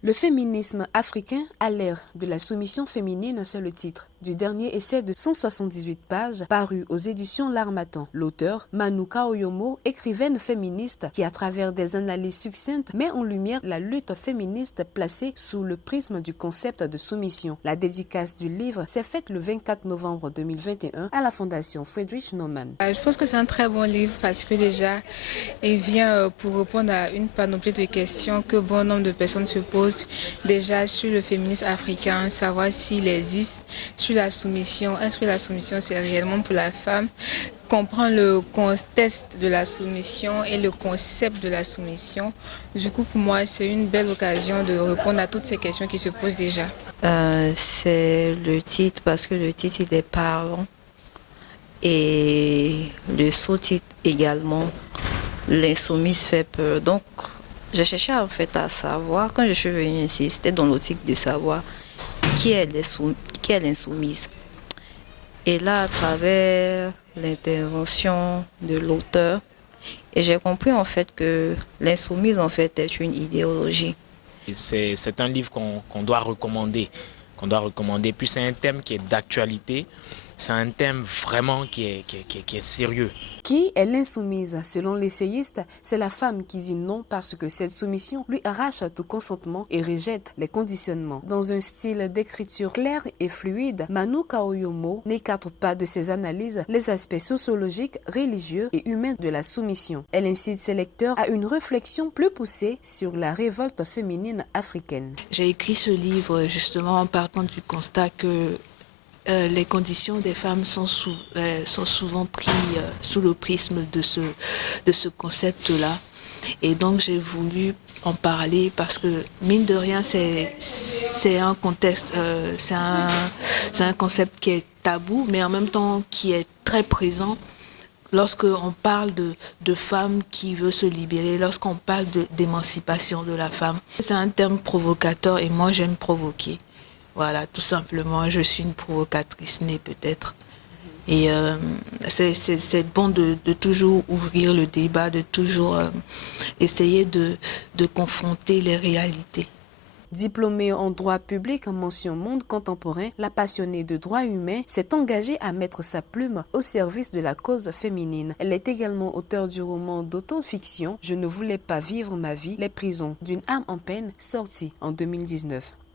Le féminisme africain à l'ère de la soumission féminine, c'est le titre du dernier essai de 178 pages paru aux éditions L'Harmattan. L'auteur, Manouka Oyomo, écrivaine féministe qui, à travers des analyses succinctes, met en lumière la lutte féministe placée sous le prisme du concept de soumission. La dédicace du livre s'est faite le 24 novembre 2021 à la Fondation Friedrich Naumann. Je pense que c'est un très bon livre parce que déjà, il vient pour répondre à une panoplie de questions que bon nombre de personnes se posent. Déjà sur le féminisme africain, savoir s'il existe, sur la soumission, est-ce que la soumission c'est réellement pour la femme, comprendre le contexte de la soumission et le concept de la soumission. Du coup, pour moi, c'est une belle occasion de répondre à toutes ces questions qui se posent déjà. C'est le titre parce que le titre il est parlant et le sous-titre également, l'insoumise fait peur. Donc, je cherchais en fait à savoir, quand je suis venue ici, c'était dans l'optique de savoir qui est l'insoumise. Et là, à travers l'intervention de l'auteur, et j'ai compris en fait que l'insoumise en fait est une idéologie. C'est un livre qu'on doit recommander, Puis c'est un thème qui est d'actualité, c'est un thème vraiment qui est sérieux. Qui est l'insoumise? Selon l'essayiste, c'est la femme qui dit non parce que cette soumission lui arrache tout consentement et rejette les conditionnements. Dans un style d'écriture clair et fluide, Manouka Oyomo n'écarte pas de ses analyses les aspects sociologiques, religieux et humains de la soumission. Elle incite ses lecteurs à une réflexion plus poussée sur la révolte féminine africaine. J'ai écrit ce livre justement en partant du constat que les conditions des femmes sont souvent prises sous le prisme de ce concept-là. Et donc j'ai voulu en parler parce que, mine de rien, c'est un contexte, c'est un concept qui est tabou, mais en même temps qui est très présent. Lorsqu'on parle de femmes qui veulent se libérer, lorsqu'on parle d'émancipation de la femme, c'est un terme provocateur et moi j'aime provoquer. Voilà, tout simplement, je suis une provocatrice née peut-être. Et c'est bon de toujours ouvrir le débat, de toujours essayer de confronter les réalités. Diplômée en droit public en mention monde contemporain, la passionnée de droits humains s'est engagée à mettre sa plume au service de la cause féminine. Elle est également auteure du roman d'autofiction « Je ne voulais pas vivre ma vie, les prisons d'une âme en peine » sorti en 2019.